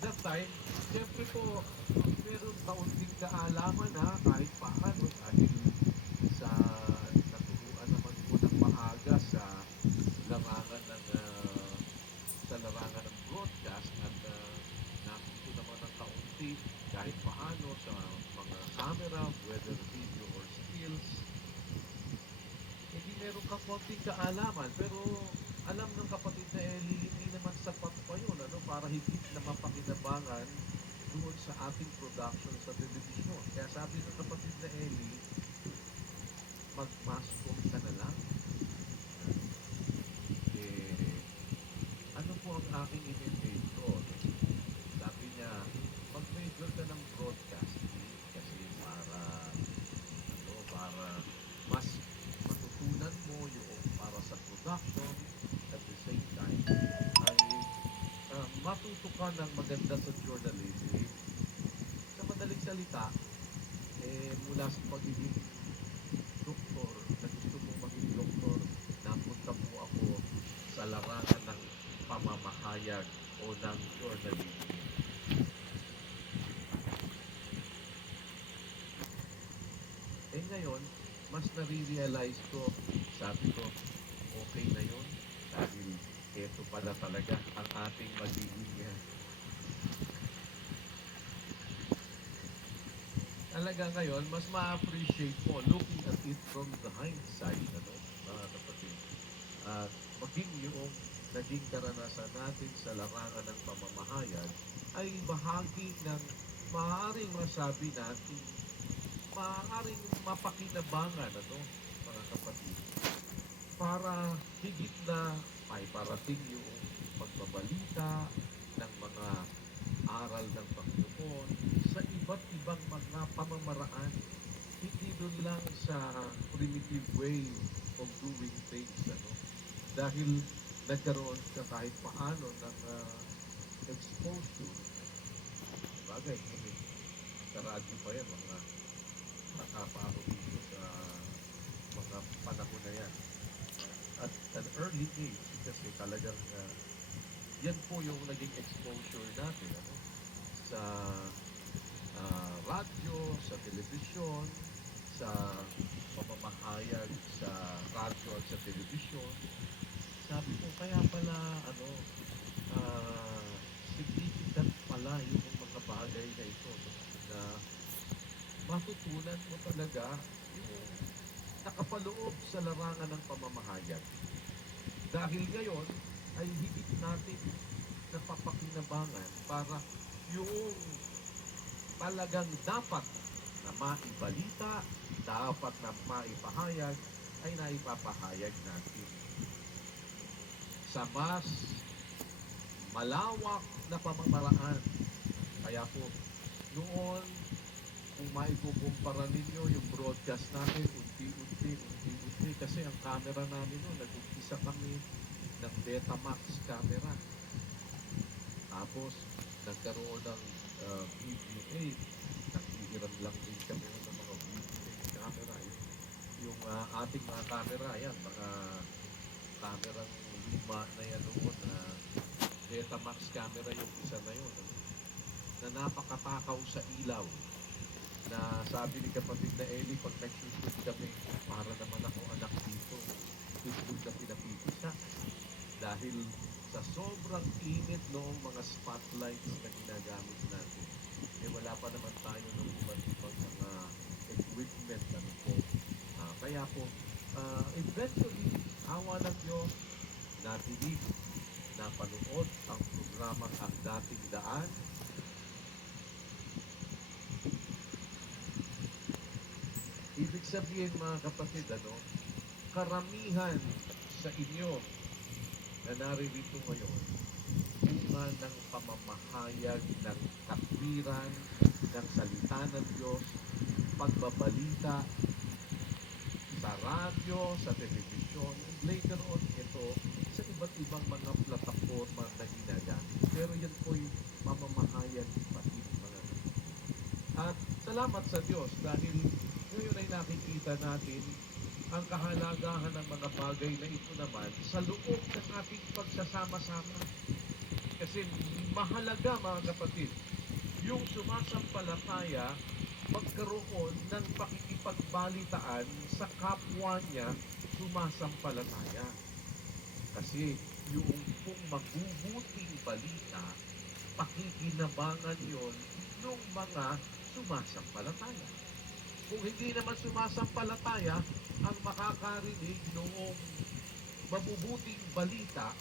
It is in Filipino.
that time, siyempre po, meron kaunting kaalaman ha, kahit paano, dahil sa naturuan naman po ng maaga larangan ng larangan ng broadcast at natuto naman ng kaunti kahit paano sa mga camera, whether video or stills. Hindi meron ka konting kaalaman, pero alam ng kapatid na Eli, hindi naman sapat pa yun, ano, para higit na mapakinabangan doon sa ating production sa telebisyon. Kaya sabi ng kapatid na Eli, mag-mass-com ka na lang. Eh, ano po ang aking in-envision? Sabi niya, mag-major ka ng broadcasting kasi para mas matutunan mo yung para sa production at the same time ay matuto ka ng maganda sa journalism. Sa madaling salita, mula sa pagiging doktor, na gusto mong maging doktor, napunta po ako sa larangan ng pamamahayag o ng journalism. Ngayon, mas nare-realize ko, sabi ko, okay na yun. Dahil ito pala talaga ang ating magiging talaga ngayon, mas ma-appreciate mo looking at it from the hindsight, ano, mga kapatid. At maging yung naging karanasan natin sa larangan ng pamamahayag ay bahagi ng maaaring masabi natin, maaaring mapakinabangan, ano, mga kapatid, para higit na may parating yung pagbabalita ng mga aral ng Panginoon sa iba't ibang mga pamamaraan. Hindi doon lang sa primitive way of doing things. Ano? Dahil nagkaroon ka kahit paano ng exposure. Bagay, sa radyo pa yan, mga nakapako dito sa mga panahon na yan. At an early age, kasi talagang yan po yung naging exposure natin, ano? Sa radyo, sa telebisyon, sa pamamahayag sa radyo at sa telebisyon. Sabi ko, kaya pala, ano, uh, significant pala yung mga bagay na ito, no? Na matutunan mo talaga yung nakapaloob sa larangan ng pamamahayag. Dahil ngayon ay higit natin napapakinabangan para yung talagang dapat na maibalita, dapat na maipahayag, ay naipapahayag natin sa mas malawak na pamamaraan. Kaya po, noon, kung maikukumpara ninyo yung broadcast natin, unti-unti, kasi ang camera namin noon, nag-umpisa kami ng Betamax camera. Tapos, nagkaroon ng VGA. Naghihiram lang din kami ng mga VGA camera. Yung ating mga camera, yan, mga camera luma na yan noon na Betamax camera yung isa na yun. Na napakatakaw sa ilaw. Na sabi ni kapatid na Eli, pag nagsushoot kami, para naman ako anak dito. Sushoot na pinapipisa. Dahil sa sobrang init noong mga spotlights na ginagamit natin, wala pa naman tayo ng iba't ibang mga equipment. Ano po. Kaya po, eventually, awa ng Diyos, natinig, napanood ang programang Ang Dating Daan. Ibig sabihin, mga kapatid, ano, karamihan sa inyo na naririto ngayon, bunga ng pamamahayag ng katwiran, ng salita ng Diyos, pagbabalita sa radyo, sa telebisyon, later on ito sa iba't ibang mga plataforma na ginagamit. Pero yan po'y mamamahayag pati mga. At salamat sa Diyos dahil ngayon ay nakikita natin ang kahalagahan ng mga bagay na ito naman sa loob ng ating pagsasama-sama. Kasi mahalaga mga kapatid, yung sumasampalataya magkaroon ng pakikipagbalitaan sa kapwa niya sumasampalataya. Kasi yung kung mabubuting balita, pakikinabangan yon ng mga sumasampalataya. Kung hindi naman sumasampalataya, ang makakarinig noong mabubuting balita